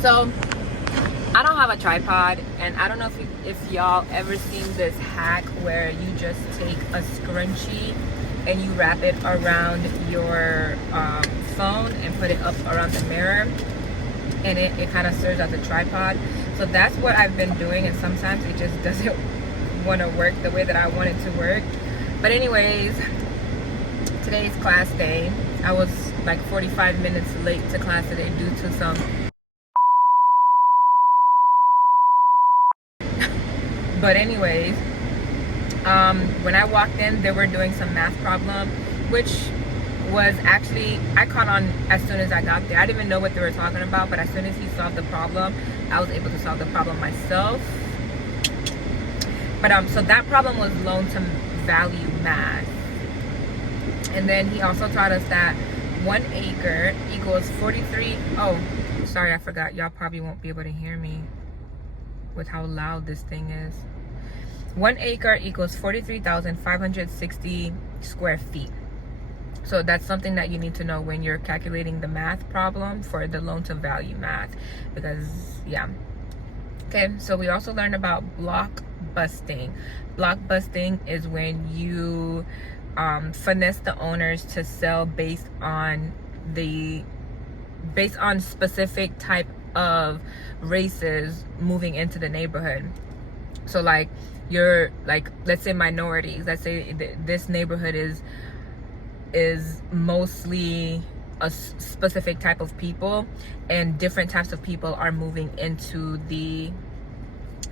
So I don't have a tripod, and I don't know if y'all ever seen this hack where you just take a scrunchie and you wrap it around your phone and put it up around the mirror, and it kind of serves as a tripod. So that's what I've been doing, and sometimes it just doesn't want to work the way that I want it to work. But anyways, today's class day. I was like 45 minutes late to class today due to some but anyways, when I walked in, they were doing some math problem, which was actually, I caught on as soon as I got there. I didn't even know what they were talking about, but as soon as he solved the problem, I was able to solve the problem myself. But so that problem was loan to value math. And then he also taught us that 1 acre equals 43. Oh, sorry, I forgot. Y'all probably won't be able to hear me with how loud this thing is. 1 acre equals 43,560 square feet. So that's something that you need to know when you're calculating the math problem for the loan to value math, because yeah. Okay, so we also learned about block busting. Block busting is when you finesse the owners to sell based on specific type of races moving into the neighborhood. So like, you're like, let's say minorities, let's say this neighborhood is mostly a specific type of people, and different types of people are moving into the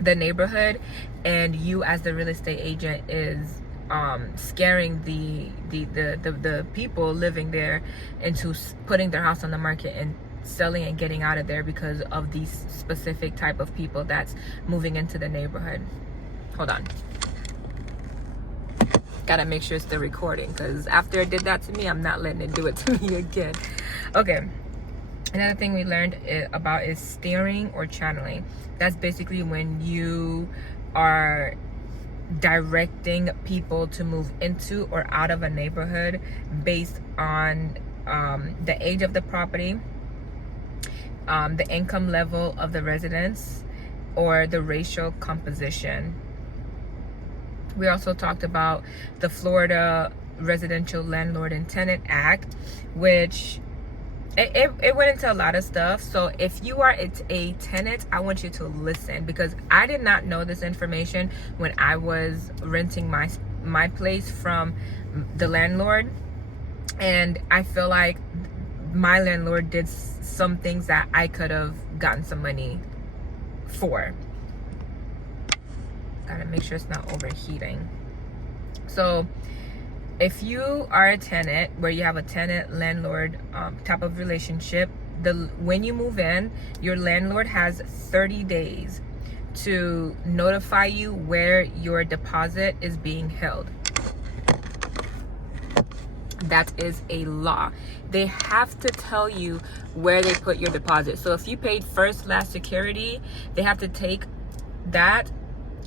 neighborhood, and you as the real estate agent is scaring the people living there into putting their house on the market and selling and getting out of there because of these specific type of people that's moving into the neighborhood. Hold on, gotta make sure it's still recording, because after it did that to me, I'm not letting it do it to me again. Okay, another thing we learned about is steering or channeling. That's basically when you are directing people to move into or out of a neighborhood based on the age of the property, the income level of the residents, or the racial composition. We also talked about the Florida Residential Landlord and Tenant Act, which it went into a lot of stuff. So if you are a tenant, I want you to listen, because I did not know this information when I was renting my place from the landlord, and I feel like my landlord did some things that I could have gotten some money for. Gotta make sure it's not overheating. So if you are a tenant where you have a tenant landlord type of relationship, when you move in, your landlord has 30 days to notify you where your deposit is being held. That is a law. They have to tell you where they put your deposit. So if you paid first last security, they have to take that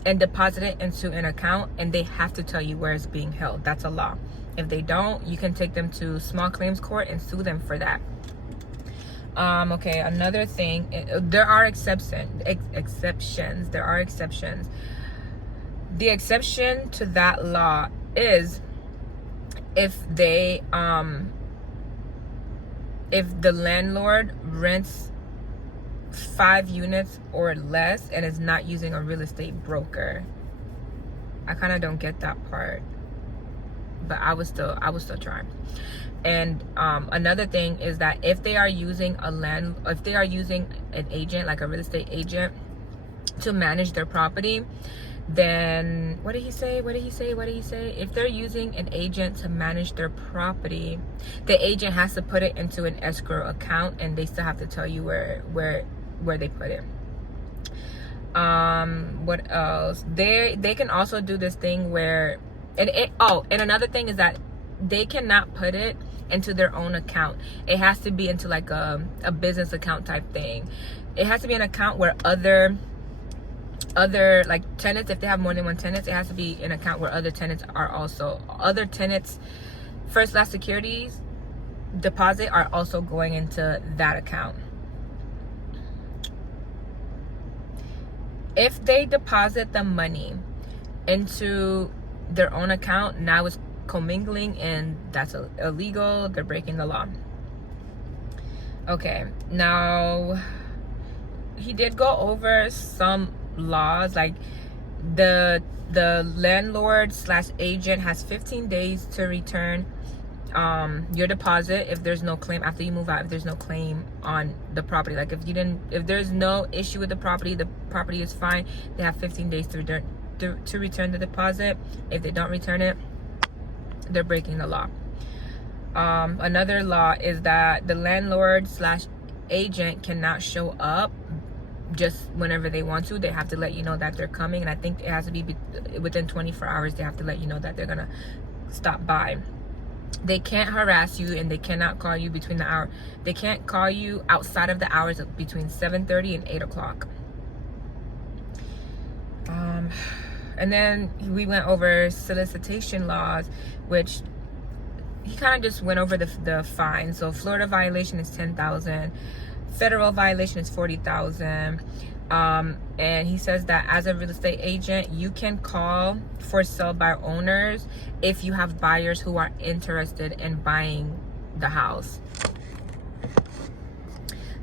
and deposit it into an account, and they have to tell you where it's being held. That's a law. If they don't, you can take them to small claims court and sue them for that. Okay, another thing, there are exceptions. There are exceptions. The exception to that law is if they if the landlord rents 5 units or less and is not using a real estate broker. I kind of don't get that part, but I was still trying. And another thing is that if they are using an agent, like a real estate agent, to manage their property, then what did he say? If they're using an agent to manage their property, the agent has to put it into an escrow account, and they still have to tell you where they put it. What else? They can also do this thing where, and another thing is that they cannot put it into their own account. It has to be into like a business account type thing. It has to be an account where other like tenants, if they have more than one tenant, it has to be an account where other tenants first last securities deposit are also going into that account. If they deposit the money into their own account, now it's commingling, and that's illegal. They're breaking the law. Okay, now he did go over some laws, like the landlord slash agent has 15 days to return your deposit if there's no claim after you move out. If there's no claim on the property, like if there's no issue with the property is fine, they have 15 days to return the deposit. If they don't return it, they're breaking the law. Another law is that the landlord slash agent cannot show up just whenever they want to. They have to let you know that they're coming, and I think it has to be within 24 hours. They have to let you know that they're gonna stop by. They can't harass you, and they cannot call you between the hour. They can't call you outside of the hours of between 7:30 and 8 o'clock. And then we went over solicitation laws, which he kind of just went over the fine. So Florida violation is $10,000. Federal violation is $40,000. And he says that as a real estate agent, you can call for sale by owners if you have buyers who are interested in buying the house.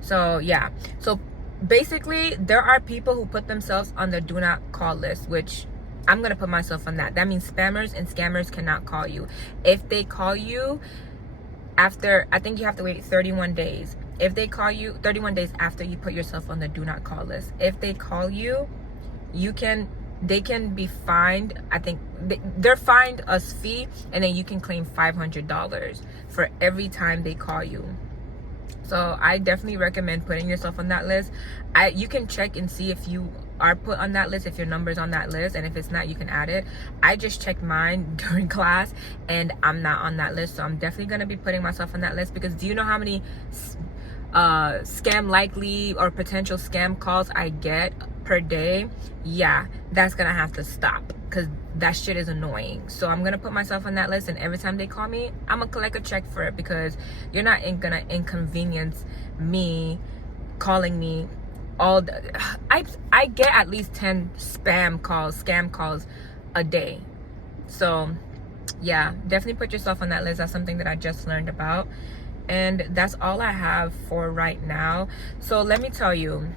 So yeah, so basically there are people who put themselves on the do not call list, which I'm gonna put myself on that. That means spammers and scammers cannot call you. If they call you after, I think you have to wait 31 days. If they call you 31 days after you put yourself on the do not call list, if they call you, they can be fined. I think they're fined a fee, and then you can claim $500 for every time they call you. So I definitely recommend putting yourself on that list. You can check and see if you are put on that list, if your number's on that list, and if it's not, you can add it. I just checked mine during class, and I'm not on that list, so I'm definitely going to be putting myself on that list. Because do you know how many scam likely or potential scam calls I get per day? Yeah, that's gonna have to stop, because that shit is annoying. So I'm gonna put myself on that list, and every time they call me, I'm gonna collect a check for it, because you're not gonna inconvenience me calling me all I get at least 10 scam calls a day. So yeah, definitely put yourself on that list. That's something that I just learned about. And that's all I have for right now. So let me tell you,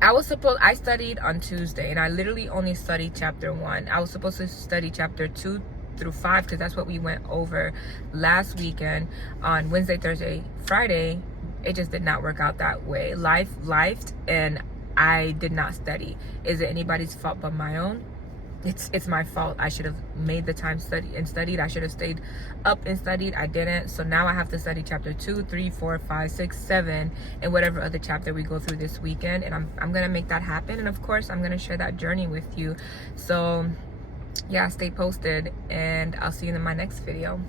I studied on Tuesday, and I literally only studied chapter 1. I was supposed to study chapter 2 through 5, because that's what we went over last weekend on Wednesday, Thursday, Friday. It just did not work out that way. Life, and I did not study. Is it anybody's fault but my own? It's my fault. I should have made the time studied. I should have stayed up and studied. I didn't. So now I have to study chapter 2, 3, 4, 5, 6, 7, and whatever other chapter we go through this weekend. And I'm gonna make that happen. And of course, I'm gonna share that journey with you. So yeah, stay posted, and I'll see you in my next video.